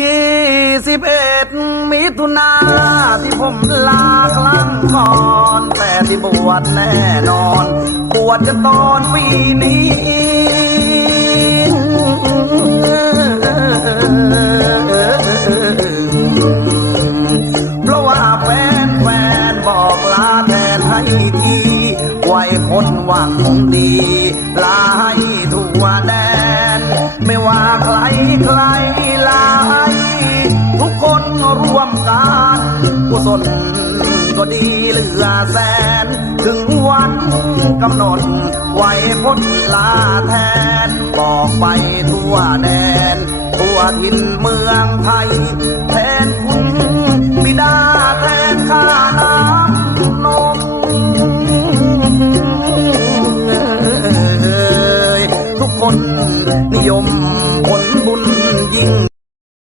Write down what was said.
ยี่สิบเอ็ดมิถุนาที่ผมลากลังก่อน แต่ที่บวชแน่นอน บวชจะตอนปีนี้เพราะว่าแฟนแฟนบอกลาแทนให้ทีไว้คนหวังดี ลาให้ทั่วแดน ไม่ว่าใครใคร วมกันกุศลก็ดีเหลือแสน ถึงวันกำหนด ไว้พ้นลาแทน บอกไปทั่วแดน ทั่วถิ่นเมืองไทย แทนคุณบิดาแทนข้าน้ำนมเอ่ยทุกคนนิยมผลบุญ